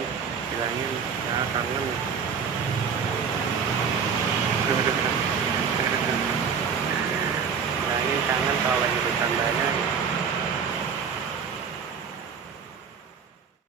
bilangin ya kangen. Bilangin kangen kalau lagi bercandanya